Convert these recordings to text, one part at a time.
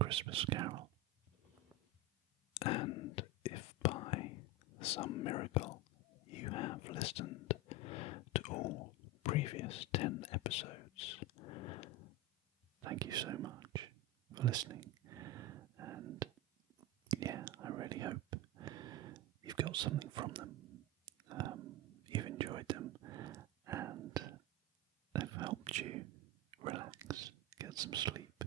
Christmas Carol. And if by some miracle you have listened to all previous 10 episodes, thank you so much for listening. And yeah, I really hope you've got something from them. You've enjoyed them and they've helped you relax, get some sleep.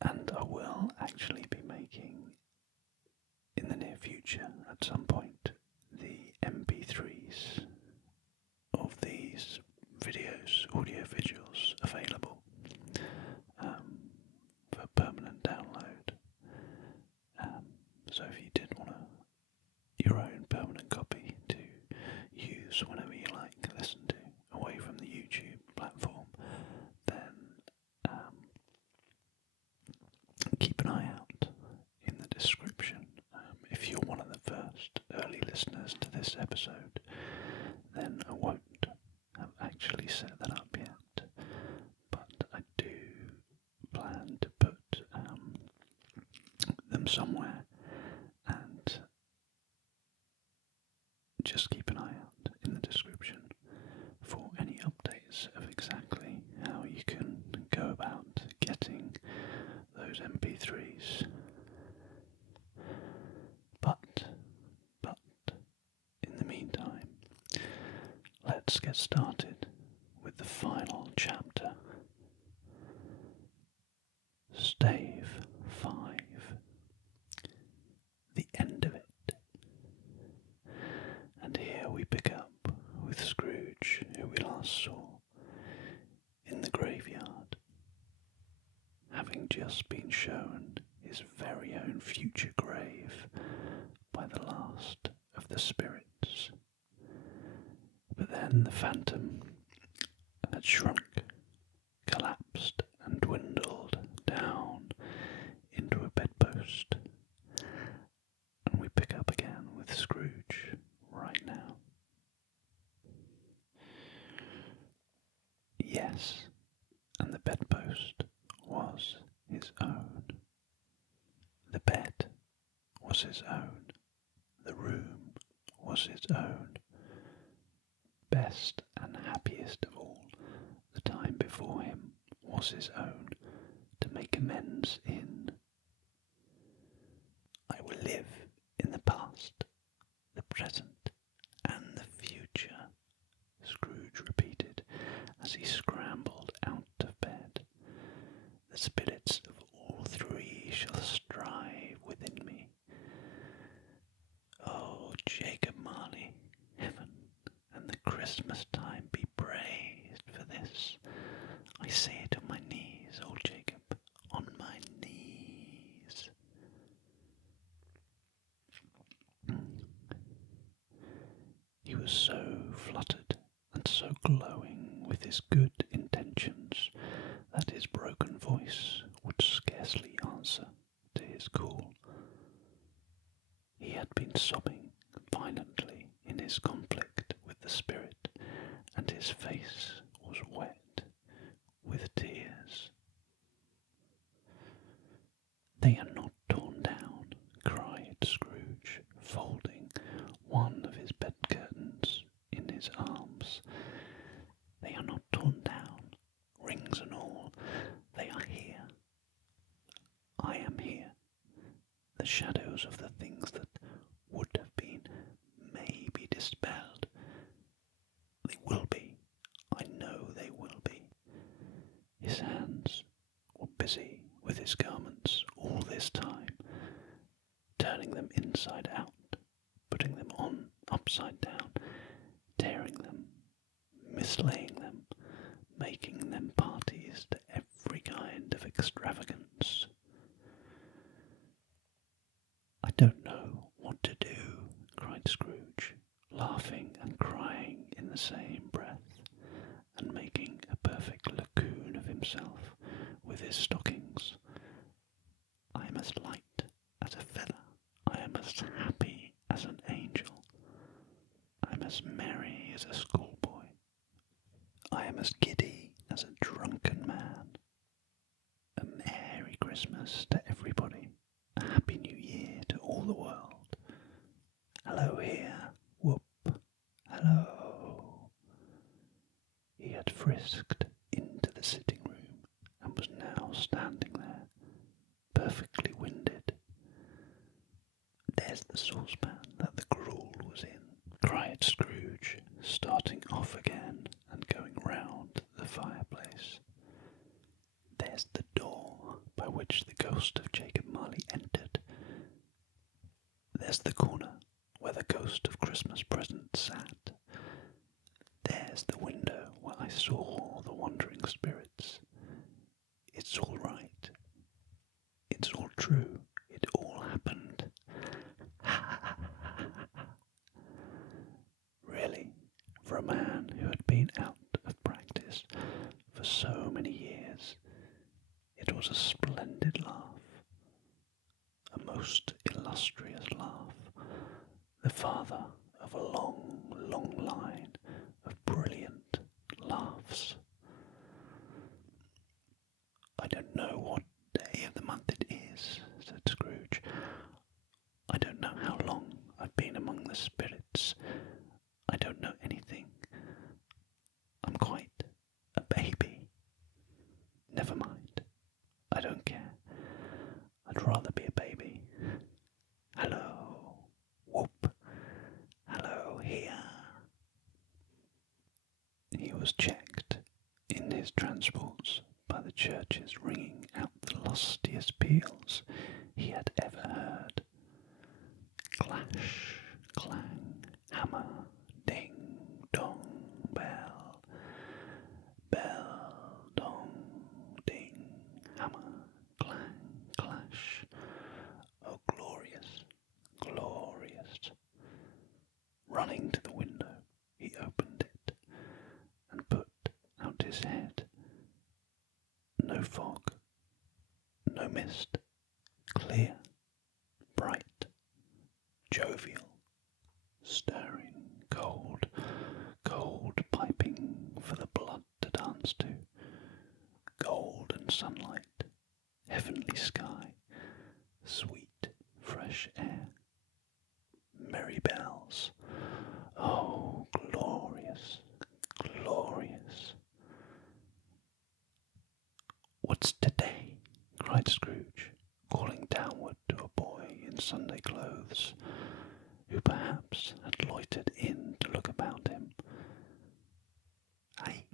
And I will actually be making, in the near future, at some point, the MP3s of these videos, audio visuals, available for permanent download. So if you did want your own permanent copy to use whenever you like, listen to, away from the YouTube platform, then keep an eye out in the description. If you're one of the first early listeners to this episode, then I won't have actually set that up yet, but I do plan to put them somewhere, and just keep an eye out in the description for any updates of exactly how you can go about getting those MP3s. But, in the meantime, let's get started with the final chapter. Stave 5. The end of it. And here we pick up with Scrooge, who we last saw in the graveyard, having just been shown his very own future grave by the last of the spirits. But then the phantom had shrunk, collapsed and dwindled down into a bedpost, and we pick up again with Scrooge right now. Yes, and the bedpost was his own. The bed was his own. The room was his own. Best and happiest of all, the time before him was his own, to make amends in. I will live in the past, the present, and the future, Scrooge repeated as he scrambled out of bed. The spirits of all three shall strive within me. Oh, Jacob Marley, heaven and the Christmas time be praised for this. I say it on my knees, old Jacob, on my knees. He was so fluttered and so glowing with his good intentions that his broken voice would scarcely answer to his call. He had been sobbing violently in his conflict with the spirit, and his face was wet with tears. They are not torn down, cried Scrooge, folding one of his bed curtains in his arms. They are not torn down, rings and all. They are here. I am here. The shadows of the things that would have been may be dispelled. They will be. I know they will be. His hands were busy with his garments all this time, turning them inside out, putting them on upside down, tearing them, mislaying them, making them parties to every kind of extravagance. I don't know what to do, cried Scrooge, laughing and crying in the same breath, and making a perfect lagoon of himself with his stockings. I am as light as a feather. I am as happy as an angel. I am as merry as a schoolboy. I am as giddy as a drunken man. There's the door by which the ghost of Jacob Marley entered. There's the corner where the ghost of Christmas Present sat. There's the window where I saw the wandering spirits. It's all right. It's all true. It all happened. Really, for a man who had been out of practice for so many years, it was a splendid laugh, a most illustrious laugh, the father of a long, long line of brilliant laughs. I don't know what day of the month it is, said Scrooge. I don't know how long I've been among the spirits. I don't know anything. I'm quite a baby. Never mind. I don't care. I'd rather be a baby. Hello. Whoop. Hello here. He was checked in his transports by the churches ringing out the lustiest peals he had ever heard. Clash, clang, hammer, ding, dong, bell. Bell, dong, ding, hammer, clang, clash. Oh, glorious, glorious. Running to the window, he opened it and put out his head. No fog, no mist, clear, bright, jovial, stirring, cold, cold, piping for the blood to dance to, golden sunlight, heavenly sky, sweet, fresh air, merry bells. Oh, glorious, glorious. What's today? Cried Scrooge, calling downward to a boy in Sunday clothes, who perhaps had loitered in to look about him. Aye,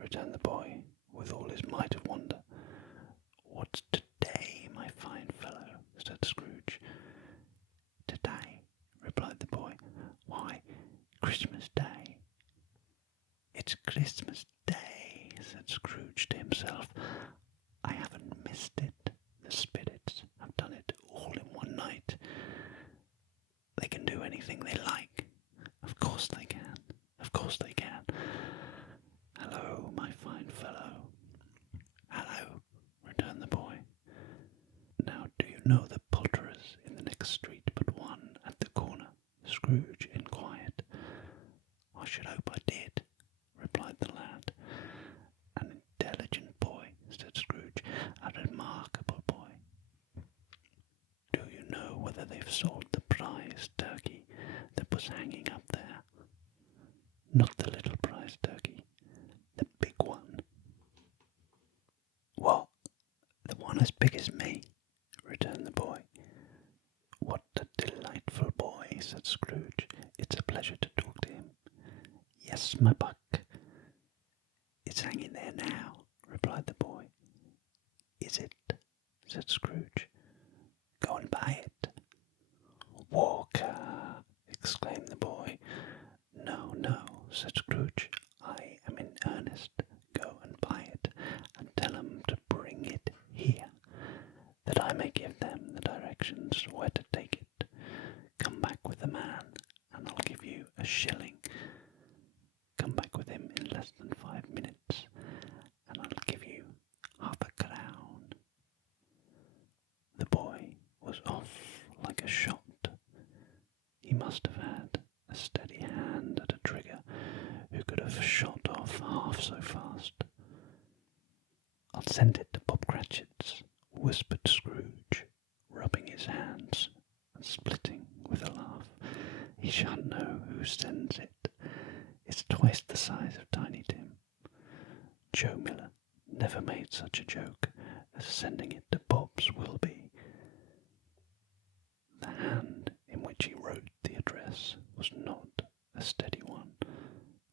returned the boy, with all his might of wonder. What's today, my fine fellow? Said Scrooge. Today, replied the boy. Why, Christmas Day. It's Christmas Day, said Scrooge to himself. I haven't missed it. The spirits have done it all in one night. They can do anything they like. Of course they can. Of course they can. Hello, my fine fellow. Hello, returned the boy. Now, do you know the poulterers in the next street but one at the corner? Scrooge inquired. I should hope I did, replied the lad. An intelligent boy, said Scrooge. A remarkable boy. Do you know whether they've sold the prize turkey that was hanging up there? Not the little prize turkey, the big one. What? The one as big as me? Returned the boy. What a delightful boy, said Scrooge. It's a pleasure to talk to him. Yes, my buck. It's hanging there now, replied the boy. Is it? Said Scrooge. Go and buy it. Walker, exclaimed the boy. No, no, said Scrooge. I am in earnest. Go and buy it, and tell them to bring it here, that I may give them the directions where to take it. Come back with the man, and I'll give you a shilling. Come back with him in less than 5 minutes, and I'll give you half a crown. The boy was off like a shot. He must have had a steady hand at a trigger who could have shot off half so fast. I'll send it to Bob Cratchit's, whispered Scrooge, rubbing his hands and splitting with a laugh. He shan't know who sends it. It's twice the size of Tiny Tim. Joe Miller never made such a joke as sending it to Bob's Wilby. The hand in which he wrote the address was not a steady one,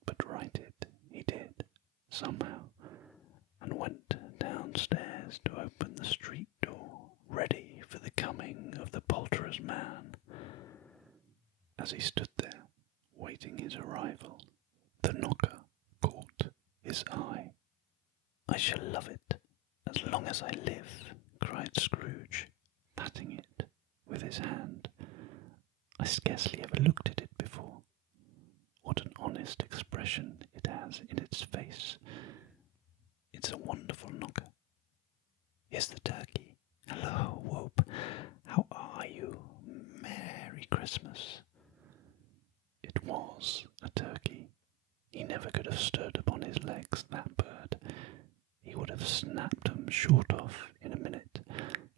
but write it he did, somehow, and went downstairs the street door, ready for the coming of the poulterer's man. As he stood there, waiting his arrival, the knocker caught his eye. "I shall love it as long as I live," cried Scrooge, patting it with his hand. "I scarcely ever looked at it before. What an honest expression it has in its face. It's a wonderful knocker. Here's the turkey. Hello, Whoop. How are you? Merry Christmas." It was a turkey. He never could have stood upon his legs, that bird. He would have snapped them short off in a minute,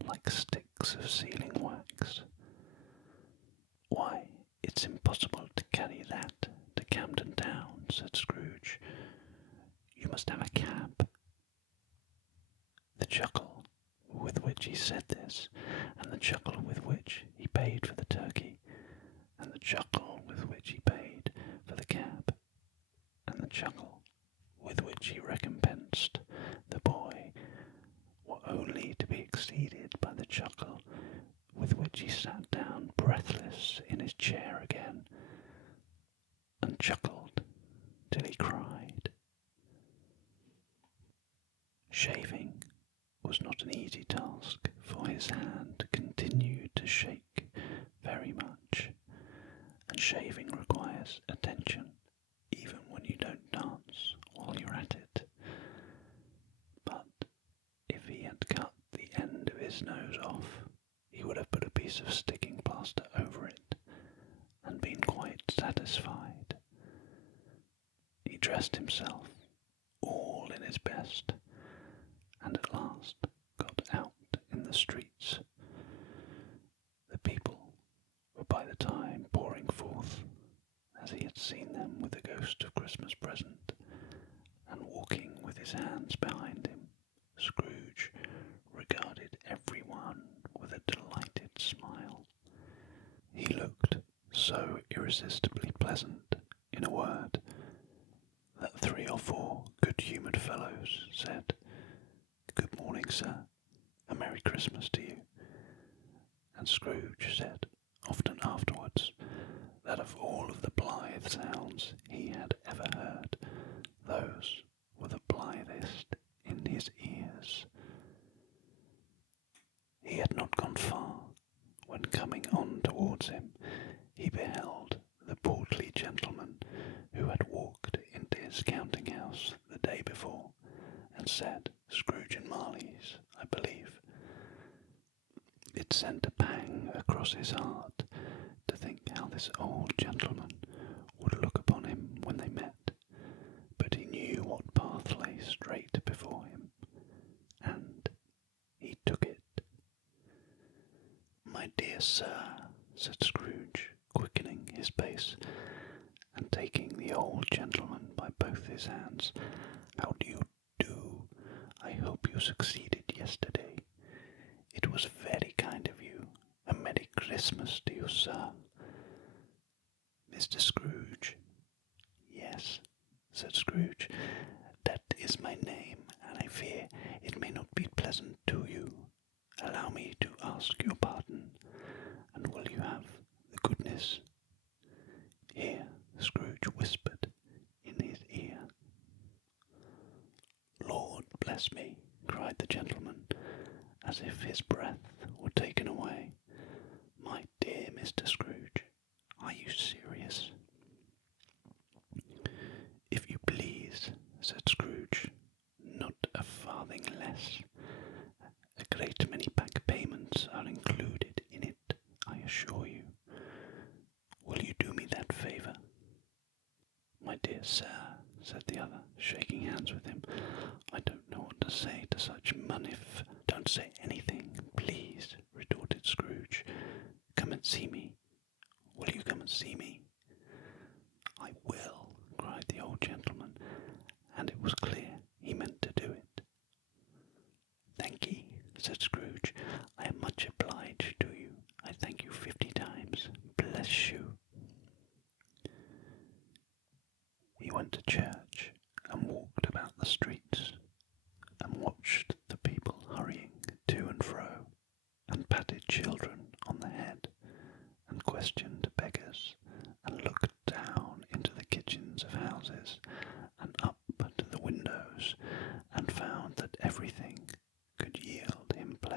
like sticks of sealing wax. "Why, it's impossible to carry that to Camden Town," said Scrooge. "You must have a cab." The chuckle with which he said this, and the chuckle with which he paid for the turkey, and the chuckle with which he paid for the cab, and the chuckle with which he recompensed the boy, were only to be exceeded by the chuckle with which he sat down breathless in his chair again, and chuckled till he cried. Shaving was not an easy task, for his hand continued to shake very much, and shaving requires attention, even when you don't dance while you're at it. But if he had cut the end of his nose off, he would have put a piece of sticking plaster over it, and been quite satisfied. He dressed himself, all in his best, and at last got out in the streets. The people were by the time pouring forth, as he had seen them with the ghost of Christmas present, and walking with his hands behind him. Scrooge regarded everyone with a delighted smile. He looked so irresistibly pleasant, in a word, that 3 or 4 good-humoured fellows said, "Good morning, sir. A Merry Christmas to you." And Scrooge said, often afterwards, that of all of the blithe sounds he had ever heard, those were the blithest in his ears. He had not gone far, when coming on towards him, he beheld the portly gentleman who had walked into his counting-house the day before, and said, "Scrooge and Marley's, I believe." It sent a pang across his heart to think how this old gentleman would look upon him when they met, but he knew what path lay straight before him, and he took it. "My dear sir," said Scrooge, quickening his pace, and taking the old gentleman by both his hands, "how do you do? I hope you succeeded yesterday. It was very kind of you. A Merry Christmas to you, sir." "Mr. Scrooge?" "Yes," said Scrooge, "that is my name, and I fear it may not be pleasant to you. Allow me to ask your pardon, and will you have the goodness—" Here Scrooge whispered in his ear. "Lord bless me," cried the gentleman, as if his breath were taken away. "My dear Mr. Scrooge, are you serious?" "If you please," said Scrooge, "not a farthing less. A great many back payments are included in it, I assure you. Will you do me that favour?" "My dear sir," said the other, shaking hands with him, "I don't know what to say to such money. Don't say anything, please," retorted Scrooge. "Come and see me. Will you come and see me?" "I will," cried the old gentleman, and it was clear he meant to do it. "Thank'ee," said Scrooge. "I am much obliged to you. I thank you 50 times. Bless you." He went to church and walked about the streets and watched the people hurrying to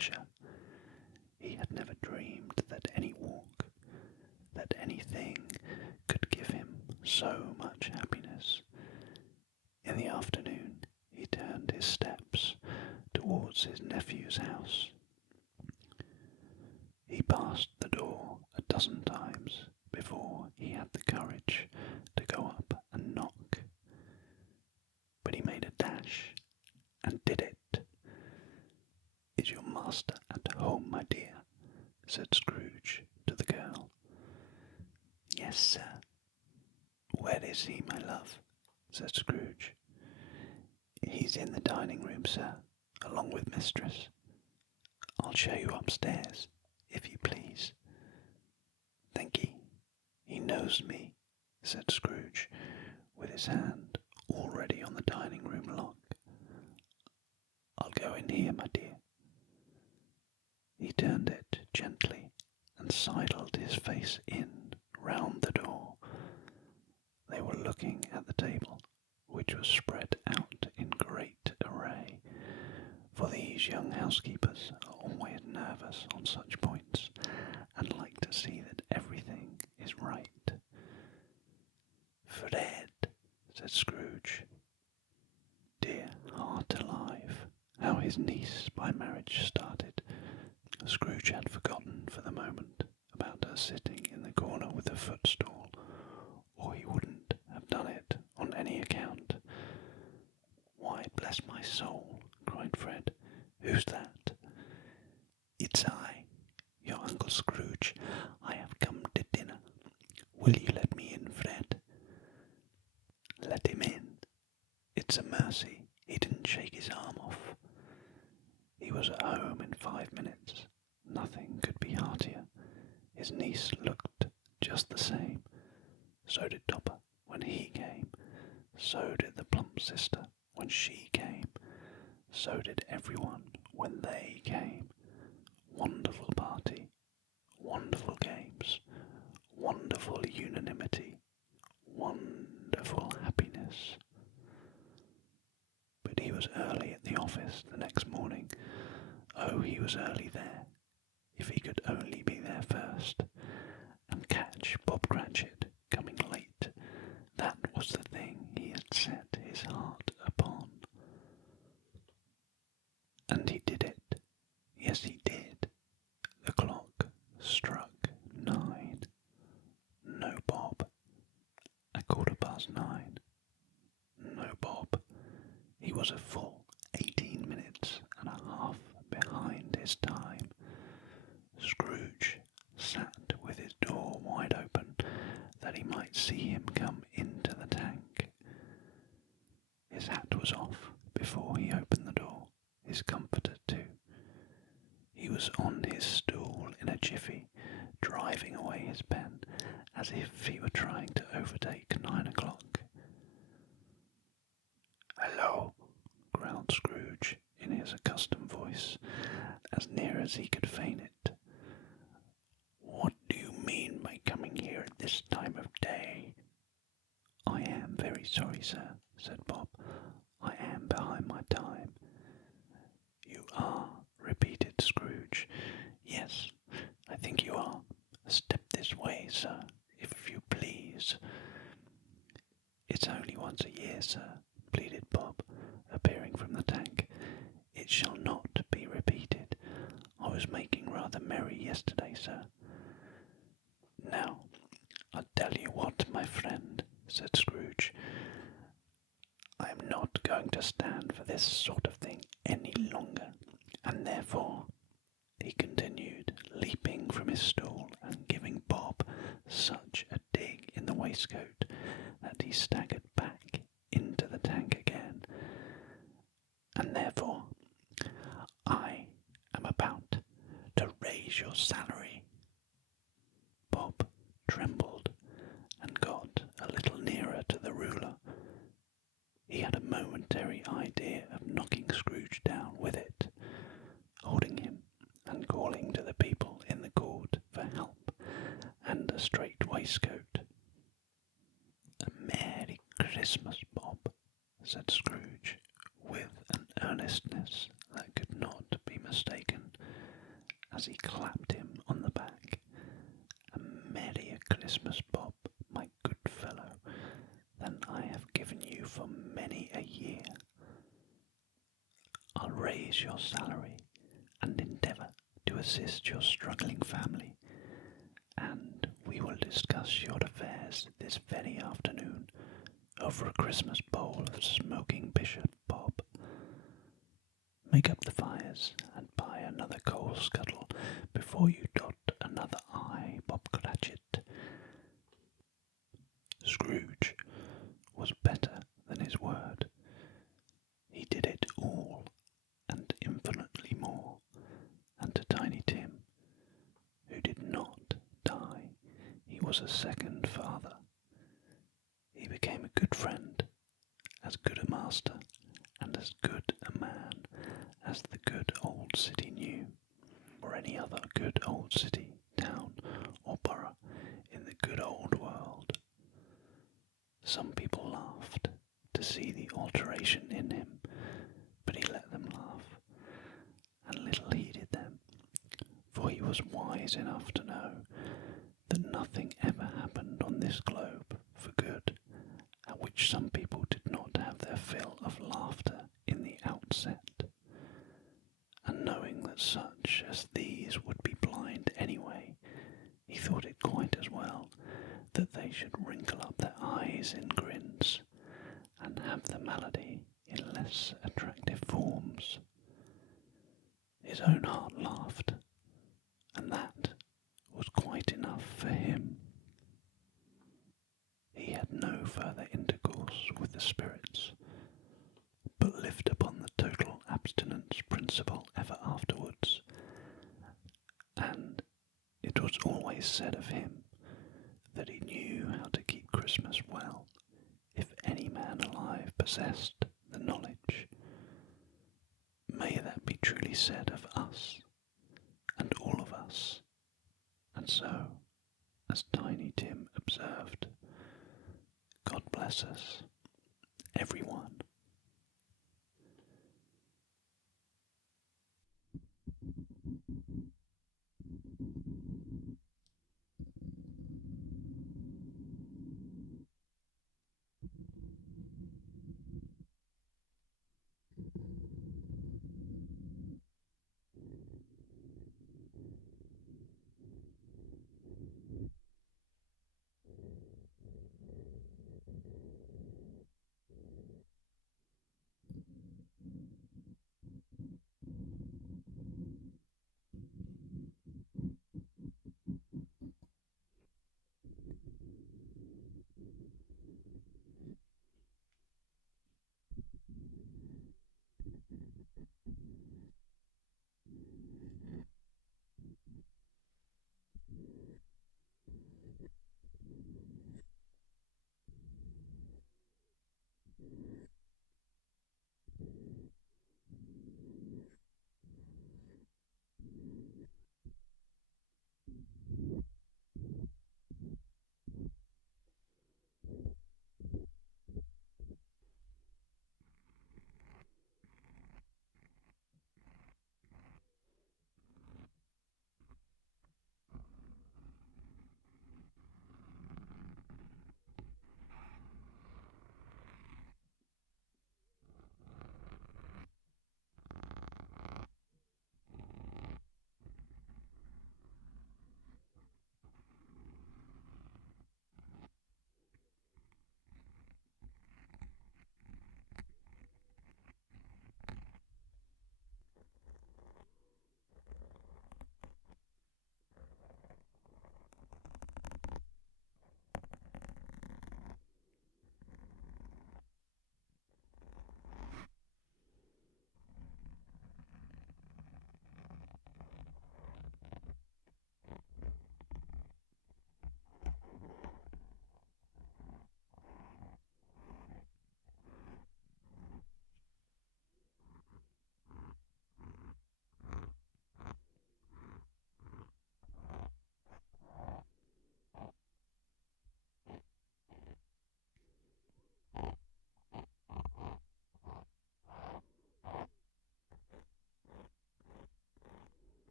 pleasure. He had never dreamed that any walk, that anything could give him so much happiness. In the afternoon, he turned his steps towards his nephew's house. He passed the door a dozen times before he had the courage to go up and knock. But he made a dash and did it. "Is your master at home, my dear?" said Scrooge to the girl. "Yes, sir." "Where is he, my love?" said Scrooge. "He's in the dining room, sir, along with mistress. I'll show you upstairs, if you please." "Thank ye. He knows me," said Scrooge, with his hand already on the dining room lock. "I'll go in here, my dear." He turned it gently and sidled his face in round the door. They were looking at the table, which was spread out in great array, for these young housekeepers are always nervous on such points, and like to see that everything is right. "Fred," said Scrooge. Dear heart alive, how his niece by marriage started. Scrooge had forgotten for the moment about her sitting in the corner with the footstool, or he wouldn't have done it on any account. "Why, bless my soul," cried Fred, "who's that?" "It's I, your Uncle Scrooge. I have come to dinner. Will you let me in, Fred?" "Let him in. It's a mercy he didn't shake his arm off. He was at home in 5 minutes. Nothing could be heartier. His niece looked just the same. So did Topper when he came. So did the plump sister when she came. So did everyone when they came. Wonderful party, wonderful games, wonderful unanimity, wonderful happiness." But he was early at the office the next morning. Oh, he was early there. If he could only be there first, and catch Bob Cratchit coming late, that was the thing he had set his heart upon. And he did it. Yes, he did. The clock struck 9. No Bob. 9:15. No Bob. He was a full 18 minutes and a half behind his time. Scrooge sat with his door wide open, that he might see him come into the tank. His hat was off before he opened the door, his comforter too. He was on his stool in a jiffy, driving away his pen, as if he were trying to overtake 9 o'clock. "Hello," growled Scrooge in his accustomed voice, as near as he could feign it. "What do you mean by coming here at this time of day?" "I am very sorry, sir," said Bob. "I am behind my time." "You are," repeated Scrooge. "Yes, I think you are. Step this way, sir, if you please." "It's only once a year, sir," pleaded Bob, appearing from the tank. "It shall not be repeated. I was making rather merry yesterday, sir." "Now, I'll tell you what, my friend," said Scrooge. "I am not going to stand for this sort of thing any longer, and therefore," he continued, leaping from his stool and giving Bob such a dig in the waistcoat that he staggered back into the tank again, "and therefore, I am about to raise your salary." Bob trembled and got a little nearer to the ruler. He had a momentary idea of knocking Scrooge down with it, holding him and calling to the people in the court for help and a straight waistcoat. "A Merry Christmas, Bob," said Scrooge, with an earnestness that could not be mistaken. as he clapped him on the back. "A merrier Christmas, Bob, my good fellow, than I have given you for many a year. I'll raise your salary and endeavour to assist your struggling family, and we will discuss your affairs this very afternoon over a Christmas bowl of smoking bishop, Bob. Make up the fires and buy another coal scuttle before you dot another I, Bob Cratchit." Scrooge was better than his word. He did it all, and infinitely more, and to Tiny Tim, who did not die, he was a second father. He became a good friend, as good a master, and as good a man as the good old city knew, or any other good old city, town, or borough in the good old world. Some people laughed to see the alteration in him, but he let them laugh, and little heeded them, for he was wise enough to know that nothing ever happened on this globe for good, at which some people did not have their fill of laughter in the outset. And knowing that such as these would be blind anyway, he thought it quite as well that they should wrinkle up their eyes in grins, and have the malady in less attractive forms. His own heart laughed, and that was quite enough for him. He had no further intercourse with the spirits, but lived upon the total abstinence principle ever afterwards, and it was always said of him that he knew how to keep Christmas well, if any man alive possessed the knowledge. May that be truly said of us, and all of us. And so, as Tiny Tim observed, God bless us, everyone.